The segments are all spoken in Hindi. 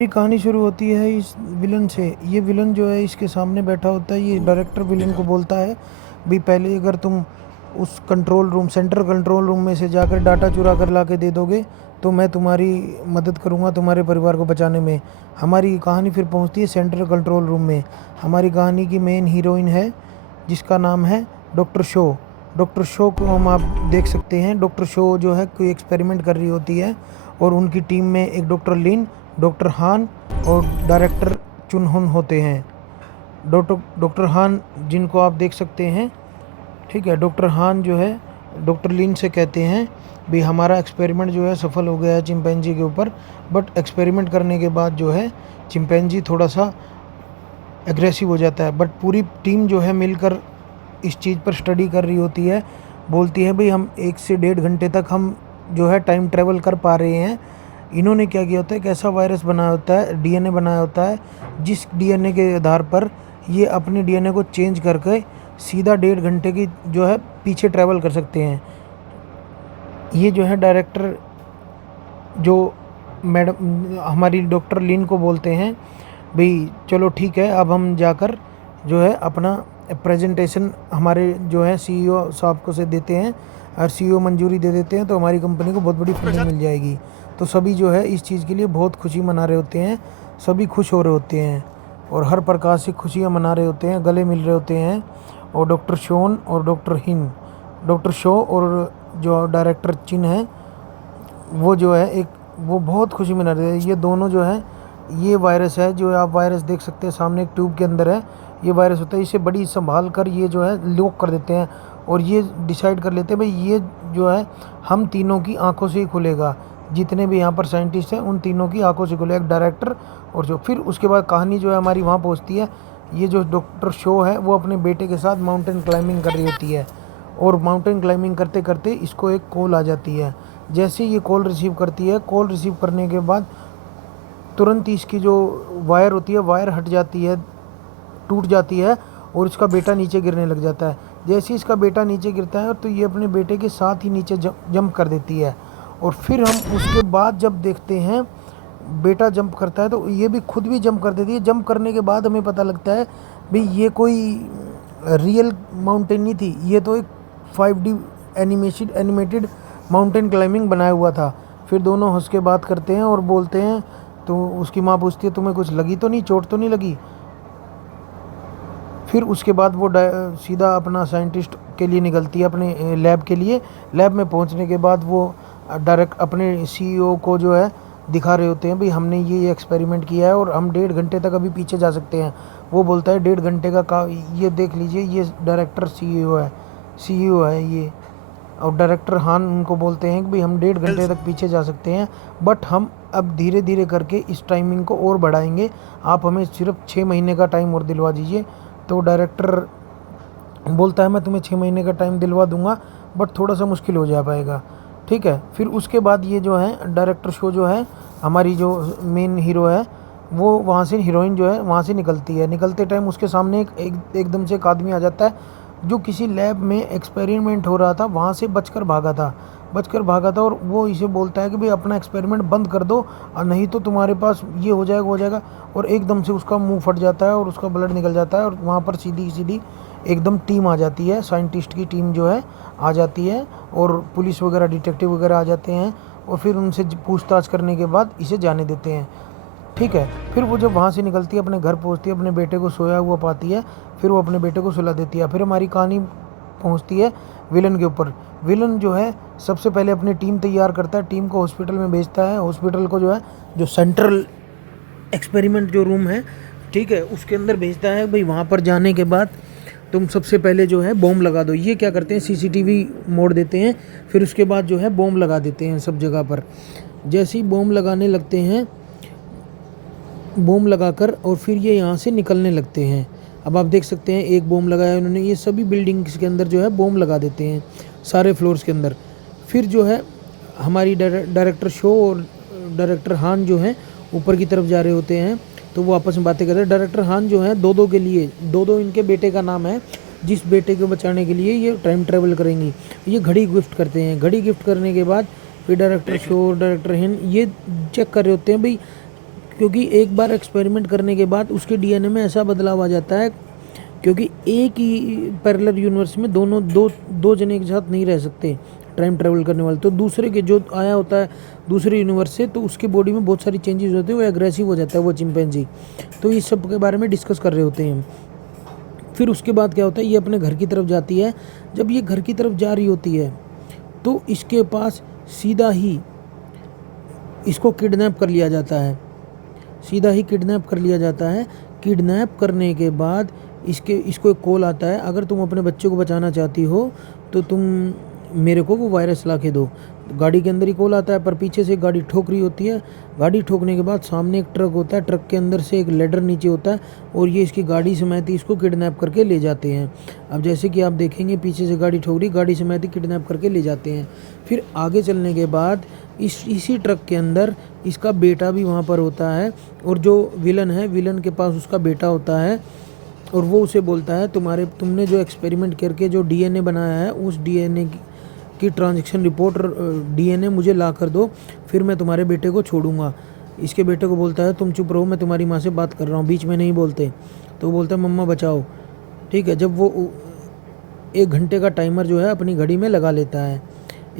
ये कहानी शुरू होती है इस विलन से। ये विलन जो है इसके सामने बैठा होता है। ये डायरेक्टर विलन को बोलता है, भाई पहले अगर तुम उस control room central control room में से जाकर डाटा चुरा कर ला के दे दोगे तो मैं तुम्हारी मदद करूँगा तुम्हारे परिवार को बचाने में। हमारी कहानी फिर पहुँचती है सेंट्रल कंट्रोल रूम में। हमारी कहानी की मेन हीरोइन है जिसका नाम है डॉक्टर शो। डॉक्टर शो को हम आप देख सकते हैं। डॉक्टर शो जो है कोई एक्सपेरिमेंट कर रही होती है और उनकी टीम में एक डॉक्टर लिन, डॉक्टर हान और डायरेक्टर चुनहुन होते हैं। डॉक्टर हान जिनको आप देख सकते हैं, ठीक है। डॉक्टर हान जो है डॉक्टर लिन से कहते हैं, भी हमारा एक्सपेरिमेंट जो है सफल हो गया है चिंपैंजी के ऊपर, बट एक्सपेरिमेंट करने के बाद जो है चिंपैंजी थोड़ा सा एग्रेसिव हो जाता है। बट पूरी टीम जो है मिलकर इस चीज़ पर स्टडी कर रही होती है। बोलती है भाई हम 1 से 1.5 घंटे तक हम जो है टाइम ट्रेवल कर पा रहे हैं। इन्होंने क्या किया होता है, एक ऐसा वायरस बनाया होता है, डीएनए बनाया होता है, जिस डीएनए के आधार पर ये अपने डीएनए को चेंज करके सीधा 1.5 घंटे की जो है पीछे ट्रैवल कर सकते हैं। ये जो है डायरेक्टर जो मैडम हमारी डॉक्टर लिन को बोलते हैं, भाई चलो ठीक है अब हम जाकर जो है अपना प्रेजेंटेशन हमारे जो है सीईओ साहब को से देते हैं, और सीईओ मंजूरी दे देते हैं तो हमारी कंपनी को बहुत बड़ी फंडिंग मिल जाएगी। तो सभी जो है इस चीज़ के लिए बहुत खुशी मना रहे होते हैं, सभी खुश हो रहे होते हैं और हर प्रकार से खुशियाँ मना रहे होते हैं, गले मिल रहे होते हैं। और डॉक्टर शोन और डॉक्टर हिन, डॉक्टर शो और जो डायरेक्टर चिन है वो जो है एक वो बहुत खुशी मना रहे हैं। ये दोनों जो है, ये वायरस है जो आप वायरस देख सकते हैं सामने एक ट्यूब के अंदर है। ये वायरस होता है, इसे बड़ी संभाल कर ये जो है लॉक कर देते हैं और ये डिसाइड कर लेते हैं भाई ये जो है हम तीनों की आंखों से ही खुलेगा। जितने भी यहाँ पर साइंटिस्ट हैं उन तीनों की आंखों से खुलेगा, एक डायरेक्टर और जो। फिर उसके बाद कहानी जो है हमारी वहाँ पहुँचती है। ये जो डॉक्टर शो है वो अपने बेटे के साथ माउंटेन क्लाइंबिंग कर रही होती है और माउंटेन क्लाइंबिंग करते करते इसको एक कॉल आ जाती है। जैसे ये कॉल रिसीव करती है, कॉल रिसीव करने के बाद तुरंत इसकी जो वायर होती है वायर हट जाती है, टूट जाती है और इसका बेटा नीचे गिरने लग जाता है। जैसे इसका बेटा नीचे गिरता है तो ये अपने बेटे के साथ ही नीचे जंप कर देती है। और फिर हम उसके बाद जब देखते हैं बेटा जंप करता है तो ये भी खुद भी जंप कर देती है। जंप करने के बाद हमें पता लगता है भाई ये कोई रियल माउंटेन नहीं थी, ये तो एक 5D एनिमेटेड माउंटेन क्लाइंबिंग बनाया हुआ था। फिर दोनों हंस के बात करते हैं और बोलते हैं, तो उसकी माँ पूछती है तुम्हें कुछ लगी तो नहीं, चोट तो नहीं लगी। फिर उसके बाद वो सीधा अपना साइंटिस्ट के लिए निकलती है, अपने लैब के लिए। लैब में पहुंचने के बाद वो डायरेक्ट अपने सीईओ को जो है दिखा रहे होते हैं, भाई हमने ये एक्सपेरिमेंट किया है और हम 1.5 घंटे तक अभी पीछे जा सकते हैं। वो बोलता है 1.5 घंटे का ये देख लीजिए, ये डायरेक्टर सीईओ है ये। और डायरेक्टर हान उनको बोलते हैं कि भाई हम 1.5 घंटे तक पीछे जा सकते हैं, बट हम अब धीरे धीरे करके इस टाइमिंग को और बढ़ाएंगे, आप हमें सिर्फ 6 महीने का टाइम और दिलवा दीजिए। तो डायरेक्टर बोलता है मैं तुम्हें 6 महीने का टाइम दिलवा दूंगा, बट थोड़ा सा मुश्किल हो जा पाएगा, ठीक है। फिर उसके बाद ये जो है डायरेक्टर शो जो है हमारी जो मेन हीरो है वो वहाँ से, हीरोइन जो है वहाँ से निकलती है। निकलते टाइम उसके सामने एकदम से एक आदमी आ जाता है जो किसी लैब में एक्सपेरिमेंट हो रहा था वहाँ से बचकर भागा था और वो इसे बोलता है कि भाई अपना एक्सपेरिमेंट बंद कर दो और नहीं तो तुम्हारे पास ये हो जाएगा। और एकदम से उसका मुंह फट जाता है और उसका ब्लड निकल जाता है और वहाँ पर सीधी सीधी एकदम टीम आ जाती है, साइंटिस्ट की टीम जो है आ जाती है और पुलिस वगैरह डिटेक्टिव वगैरह आ जाते हैं और फिर उनसे पूछताछ करने के बाद इसे जाने देते हैं, ठीक है। फिर वो जब वहाँ से निकलती है अपने घर पहुँचती है, अपने बेटे को सोया हुआ पाती है, फिर वो अपने बेटे को सुला देती है। फिर हमारी कहानी पहुँचती है विलन के ऊपर। विलन जो है सबसे पहले अपनी टीम तैयार करता है, टीम को हॉस्पिटल में भेजता है। हॉस्पिटल को जो है जो सेंट्रल एक्सपेरिमेंट जो रूम है, ठीक है, उसके अंदर भेजता है। भाई वहाँ पर जाने के बाद तुम सबसे पहले जो है बॉम्ब लगा दो। ये क्या करते हैं, सीसीटीवी मोड़ देते हैं, फिर उसके बाद जो है बॉम्ब लगा देते हैं सब जगह पर। जैसे ही बॉम्ब लगाने लगते हैं, बॉम्ब लगाकर और फिर ये यहाँ से निकलने लगते हैं। अब आप देख सकते हैं एक बॉम्ब लगाया उन्होंने, ये सभी बिल्डिंग्स के अंदर जो है बॉम्ब लगा देते हैं, सारे फ्लोर्स के अंदर। फिर जो है हमारी डायरेक्टर शो और डायरेक्टर हान जो हैं ऊपर की तरफ जा रहे होते हैं, तो वो आपस में बातें करते हैं। डायरेक्टर हान जो है दो के लिए, दो इनके बेटे का नाम है, जिस बेटे को बचाने के लिए ये टाइम ट्रेवल करेंगी। ये घड़ी गिफ्ट करते हैं। घड़ी गिफ्ट करने के बाद फिर डायरेक्टर शो और डायरेक्टर हिन ये चेक कर रहे होते हैं भाई क्योंकि एक बार एक्सपेरिमेंट करने के बाद उसके डीएनए में ऐसा बदलाव आ जाता है, क्योंकि एक ही पैरेलल यूनिवर्स में दो जने एक साथ नहीं रह सकते टाइम ट्रैवल करने वाले। तो दूसरे के जो आया होता है दूसरे यूनिवर्स से, तो उसकी बॉडी में बहुत सारी चेंजेस होते हैं, वो एग्रेसिव हो जाता है वो चिंपैंजी। तो इस सब के बारे में डिस्कस कर रहे होते हैं। फिर उसके बाद क्या होता है, ये अपने घर की तरफ जाती है। जब ये घर की तरफ जा रही होती है तो इसके पास सीधा ही इसको किडनैप कर लिया जाता है, सीधा ही किडनैप कर लिया जाता है। किडनैप करने के बाद इसको एक कॉल आता है, अगर तुम अपने बच्चे को बचाना चाहती हो तो तुम मेरे को वो वायरस ला के दो। गाड़ी के अंदर ही कॉल आता है, पर पीछे से गाड़ी ठोक रही होती है। गाड़ी ठोकने के बाद सामने एक ट्रक होता है, ट्रक के अंदर से एक लेडर नीचे होता है और ये इसकी गाड़ी समेत ही इसको किडनैप करके ले जाते हैं। अब जैसे कि आप देखेंगे पीछे से गाड़ी ठोक रही, गाड़ी समेत ही किडनैप करके ले जाते हैं। फिर आगे चलने के बाद इसी ट्रक के अंदर इसका बेटा भी वहाँ पर होता है, और जो विलन है, विलन के पास उसका बेटा होता है, और वो उसे बोलता है तुमने जो एक्सपेरिमेंट करके जो डीएनए बनाया है, उस डीएनए की ट्रांजैक्शन रिपोर्ट डीएनए मुझे ला कर दो, फिर मैं तुम्हारे बेटे को छोड़ूंगा। इसके बेटे को बोलता है तुम चुप रहो, मैं तुम्हारी माँ से बात कर रहा हूँ, बीच में नहीं बोलते। तो वो बोलता है मम्मा बचाओ। ठीक है, जब वो 1 घंटे का टाइमर जो है अपनी घड़ी में लगा लेता है,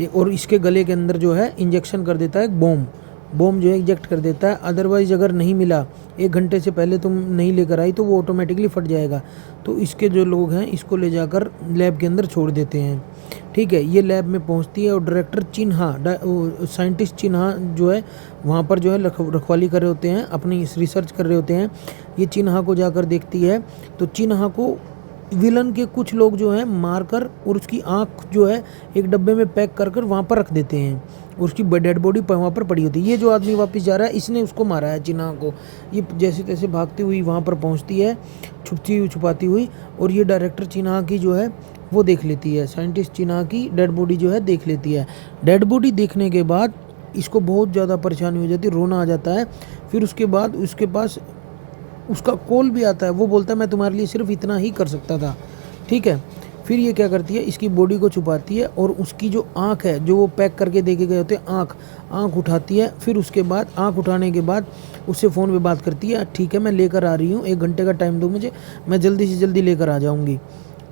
और इसके गले के अंदर जो है इंजेक्शन कर देता है, बॉम्ब जो है इंजेक्ट कर देता है। अदरवाइज़ अगर नहीं मिला, 1 घंटे से पहले तुम नहीं लेकर आई, तो वो ऑटोमेटिकली फट जाएगा। तो इसके जो लोग हैं इसको ले जाकर लैब के अंदर छोड़ देते हैं। ठीक है, ये लैब में पहुंचती है और डायरेक्टर चिन्हा, साइंटिस्ट चिन्हा जो है वहाँ पर जो है रखवाली कर रहे होते हैं, अपनी रिसर्च कर रहे होते हैं। ये चिन्हा को जाकर देखती है, तो चिन्हा को विलन के कुछ लोग जो हैं मारकर और उसकी आँख जो है एक डब्बे में पैक कर कर वहाँ पर रख देते हैं, उसकी डेड बॉडी वहाँ पर पड़ी होती है। ये जो आदमी वापस जा रहा है, इसने उसको मारा है चिन्हा को। ये जैसे तैसे भागती हुई वहाँ पर पहुँचती है, छुपाती हुई, और ये डायरेक्टर चिन्हा की जो है वो देख लेती है, साइंटिस्ट चिन्हा की डेड बॉडी जो है देख लेती है। डेड बॉडी देखने के बाद इसको बहुत ज़्यादा परेशानी हो जाती है, रोना आ जाता है। फिर उसके बाद उसके पास उसका कॉल भी आता है, वो बोलता है मैं तुम्हारे लिए सिर्फ इतना ही कर सकता था। ठीक है, फिर ये क्या करती है, इसकी बॉडी को छुपाती है और उसकी जो आँख है, जो वो पैक करके देके गए होते हैं, आँख उठाती है। फिर उसके बाद आँख उठाने के बाद उससे फ़ोन पे बात करती है, ठीक है मैं लेकर आ रही हूँ, 1 घंटे का टाइम दो मुझे, मैं जल्दी से जल्दी लेकर आ जाऊँगी,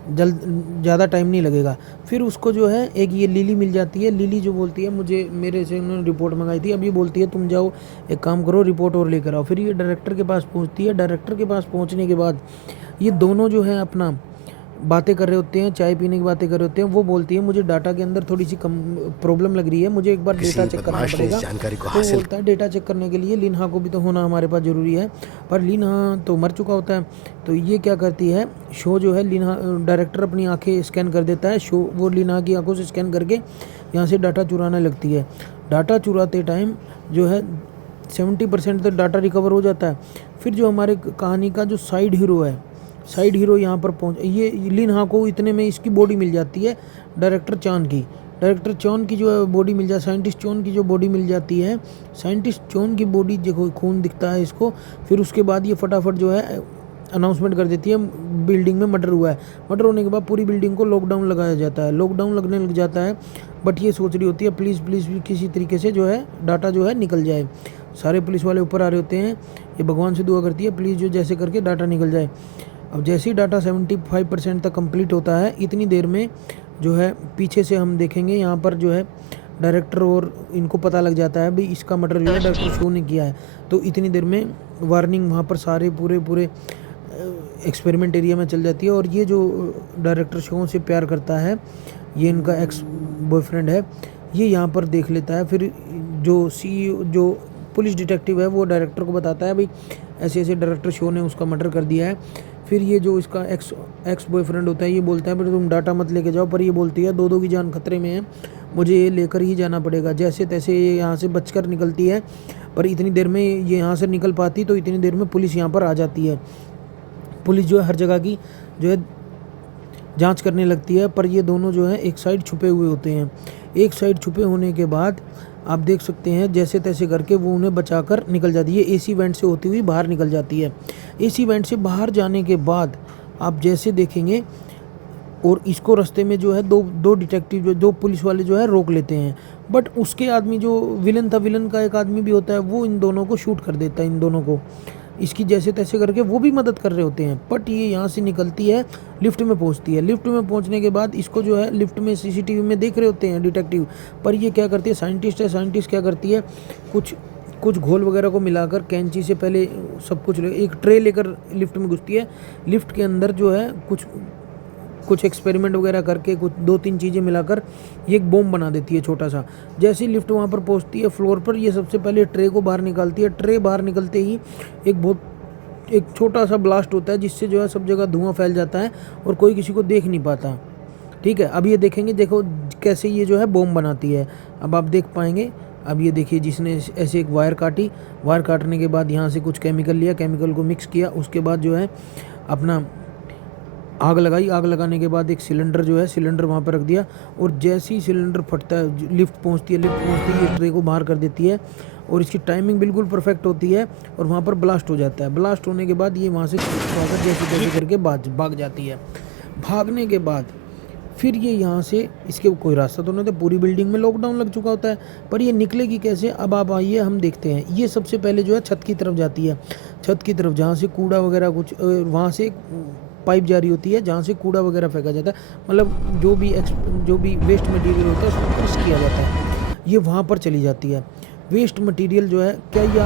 ज़्यादा टाइम नहीं लगेगा। फिर उसको जो है एक ये लिली मिल जाती है। लिली जो बोलती है मुझे मेरे से उन्होंने रिपोर्ट मंगाई थी, अब ये बोलती है तुम जाओ एक काम करो रिपोर्ट और लेकर आओ। फिर ये डायरेक्टर के पास पहुंचती है। डायरेक्टर के पास पहुंचने के बाद ये दोनों जो है अपना बातें कर रहे होते हैं, चाय पीने की बातें कर रहे होते हैं। वो बोलती है मुझे डाटा के अंदर थोड़ी सी कम प्रॉब्लम लग रही है, मुझे एक बार डेटा चेक करना पड़ेगा। तो बोलता है डेटा चेक करने के लिए लिनहा को भी तो होना हमारे पास ज़रूरी है, पर लिनहा तो मर चुका होता है। तो ये क्या करती है, शो जो है लिनहा, डायरेक्टर अपनी आंखें स्कैन कर देता है, शो वो लिनहा की आंखों से स्कैन करके यहाँ से डाटा चुराने लगती है। डाटा चुराते टाइम जो है 70% तक डाटा रिकवर हो जाता है। फिर जो हमारे कहानी का जो साइड हीरो यहाँ पर पहुँच, ये लिनहा को इतने में इसकी बॉडी मिल जाती है डायरेक्टर चॉन की जो है बॉडी मिल जाती है, साइंटिस्ट चॉन की जो बॉडी मिल जाती है। साइंटिस्ट चॉन की बॉडी देखो, खून दिखता है इसको। फिर उसके बाद ये फटाफट जो है अनाउंसमेंट कर देती है बिल्डिंग में मर्डर हुआ है। मर्डर होने के बाद पूरी बिल्डिंग को लॉकडाउन लगाया जाता है, लॉकडाउन लगने लग जाता है। बट ये सोच रही होती है प्लीज़ किसी तरीके से जो है डाटा जो है निकल जाए। सारे पुलिस वाले ऊपर आ रहे होते हैं, ये भगवान से दुआ करती है प्लीज़ जो जैसे करके डाटा निकल जाए। अब जैसे ही डाटा 75% तक कंप्लीट होता है, इतनी देर में जो है पीछे से हम देखेंगे यहाँ पर जो है डायरेक्टर और इनको पता लग जाता है भाई इसका मर्डर जो है डायरेक्टर शो ने किया है। तो इतनी देर में वार्निंग वहाँ पर सारे पूरे एक्सपेरिमेंट एरिया में चल जाती है। और ये जो डायरेक्टर शो से प्यार करता है, ये इनका एक्स बॉयफ्रेंड है, ये यहाँ पर देख लेता है। फिर जो जो पुलिस डिटेक्टिव है वो डायरेक्टर को बताता है भाई ऐसे डायरेक्टर शो ने उसका मर्डर कर दिया है। फिर ये जो इसका एक्स बॉयफ्रेंड होता है ये बोलता है पर तुम डाटा मत लेके जाओ, पर ये बोलती है दो की जान खतरे में है, मुझे ये लेकर ही जाना पड़ेगा। जैसे तैसे ये यहाँ से बचकर निकलती है, पर इतनी देर में ये यहाँ से निकल पाती तो इतनी देर में पुलिस यहाँ पर आ जाती है। पुलिस जो है हर जगह की जो है जांच करने लगती है, पर ये दोनों जो है एक साइड छुपे हुए होते हैं। एक साइड छुपे होने के बाद आप देख सकते हैं जैसे तैसे करके वो उन्हें बचाकर निकल जाती है, एसी वेंट से होती हुई बाहर निकल जाती है। एसी वेंट से बाहर जाने के बाद आप जैसे देखेंगे और इसको रास्ते में जो है दो डिटेक्टिव जो पुलिस वाले जो है रोक लेते हैं। बट उसके आदमी जो विलन था, विलन का एक आदमी भी होता है, वो इन दोनों को शूट कर देता है, इन दोनों को इसकी जैसे तैसे करके वो भी मदद कर रहे होते हैं। बट ये यहाँ से निकलती है, लिफ्ट में पहुँचती है। लिफ्ट में पहुँचने के बाद इसको जो है लिफ्ट में सीसीटीवी में देख रहे होते हैं डिटेक्टिव, पर ये क्या करती है, साइंटिस्ट है, साइंटिस्ट क्या करती है, कुछ कुछ घोल वगैरह को मिलाकर कैंची से पहले सब कुछ एक ट्रे लेकर लिफ्ट में घुसती है। लिफ्ट के अंदर जो है कुछ एक्सपेरिमेंट वगैरह करके कुछ 2-3 चीज़ें मिलाकर ये एक बॉम्ब बना देती है छोटा सा। जैसे ही लिफ्ट वहाँ पर पहुँचती है फ्लोर पर, ये सबसे पहले ट्रे को बाहर निकालती है। ट्रे बाहर निकलते ही एक छोटा सा ब्लास्ट होता है, जिससे जो है सब जगह धुआं फैल जाता है और कोई किसी को देख नहीं पाता। ठीक है, अब ये देखेंगे, देखो कैसे ये जो है बॉम्ब बनाती है, अब आप देख पाएंगे। अब ये देखिए, जिसने ऐसे एक वायर काटी, वायर काटने के बाद यहाँ से कुछ केमिकल लिया, केमिकल को मिक्स किया, उसके बाद जो है अपना आग लगाई। आग लगाने के बाद एक सिलेंडर जो है, सिलेंडर वहाँ पर रख दिया, और जैसे ही सिलेंडर फटता है, लिफ्ट पहुँचती है, ये ट्रे को बाहर कर देती है, और इसकी टाइमिंग बिल्कुल परफेक्ट होती है, और वहाँ पर ब्लास्ट हो जाता है। ब्लास्ट होने के बाद ये वहाँ से जैसे तैसे करके भाग जाती है। भागने के बाद फिर ये यहाँ से, इसके कोई रास्ता तो नहीं था, पूरी बिल्डिंग में लॉकडाउन लग चुका होता है, पर ये निकलेगी कैसे, अब आप आइए हम देखते हैं। ये सबसे पहले जो है छत की तरफ जाती है, छत की तरफ जहाँ से कूड़ा वगैरह कुछ, वहाँ से पाइप जारी होती है जहाँ से कूड़ा वगैरह फेंका जाता है, मतलब जो भी वेस्ट मटेरियल होता है उसको क्रश किया जाता है, ये वहाँ पर चली जाती है। वेस्ट मटेरियल जो है, क्या ये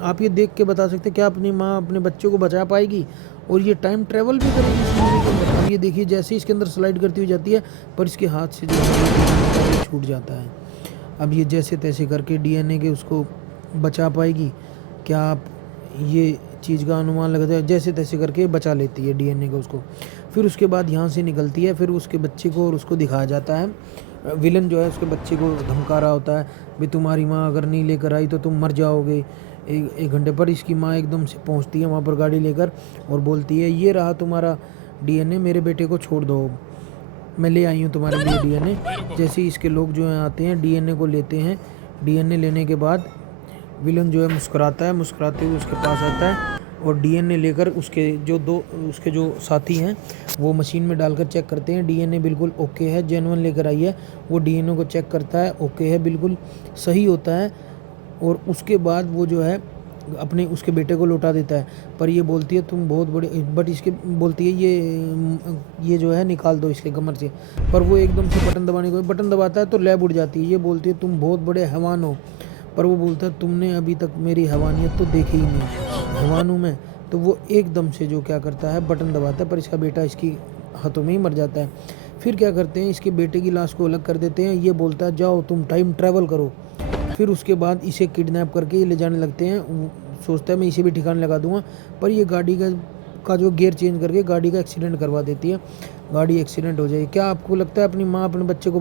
आप ये देख के बता सकते हैं क्या अपनी माँ अपने बच्चों को बचा पाएगी, और ये टाइम ट्रैवल भी करेगी इस मूवी के अंदर। अब ये देखिए, जैसे इसके अंदर स्लाइड करती हुई जाती है, पर इसके हाथ से जो है छूट जाता है। अब ये जैसे तैसे करके डीएनए के उसको बचा पाएगी क्या, आप ये चीज़ का अनुमान लगाते हैं, जैसे तैसे करके बचा लेती है डीएनए को उसको। फिर उसके बाद यहाँ से निकलती है, फिर उसके बच्चे को और उसको दिखाया जाता है। विलन जो है उसके बच्चे को धमका रहा होता है, भाई तुम्हारी माँ अगर नहीं लेकर आई तो तुम मर जाओगे एक घंटे पर। इसकी माँ एकदम से पहुँचती है वहाँ पर गाड़ी लेकर और बोलती है, ये रहा तुम्हारा डीएनए, मेरे बेटे को छोड़ दो, मैं ले आई हूँ तुम्हारे लिए डीएनए। जैसे ही इसके लोग जो हैं आते हैं, डीएनए को लेते हैं। डीएनए लेने के बाद विलन जो है मुस्कुराता है, मुस्कुराते हुए उसके पास आता है और डीएनए लेकर उसके जो साथी हैं वो मशीन में डालकर चेक करते हैं। डीएनए बिल्कुल ओके है, जेन्युइन लेकर आई है। वो डीएनए को चेक करता है, ओके है, बिल्कुल सही होता है, और उसके बाद वो जो है अपने उसके बेटे को लौटा देता है। पर ये बोलती है तुम बहुत बड़े, बट इसके बोलती है ये जो है निकाल दो इसके कमर से। पर वो एकदम से बटन दबाता है तो लैब उड़ जाती है। ये बोलती है तुम बहुत बड़े हैवान हो, पर वो बोलता है तुमने अभी तक मेरी हैवानियत तो देखी ही नहीं, हैवान हूँ मैं। तो वो एकदम से जो क्या करता है, बटन दबाता है, पर इसका बेटा इसकी हाथों में ही मर जाता है। फिर क्या करते हैं, इसके बेटे की लाश को अलग कर देते हैं। ये बोलता है जाओ तुम टाइम ट्रैवल करो। फिर उसके बाद इसे किडनैप करके ये ले जाने लगते हैं। सोचता है मैं इसे भी ठिकाने लगा दूंगा, पर ये गाड़ी का जो गियर चेंज करके गाड़ी का एक्सीडेंट करवा देती है। गाड़ी एक्सीडेंट हो जाए। क्या आपको लगता है अपनी माँ अपने बच्चे को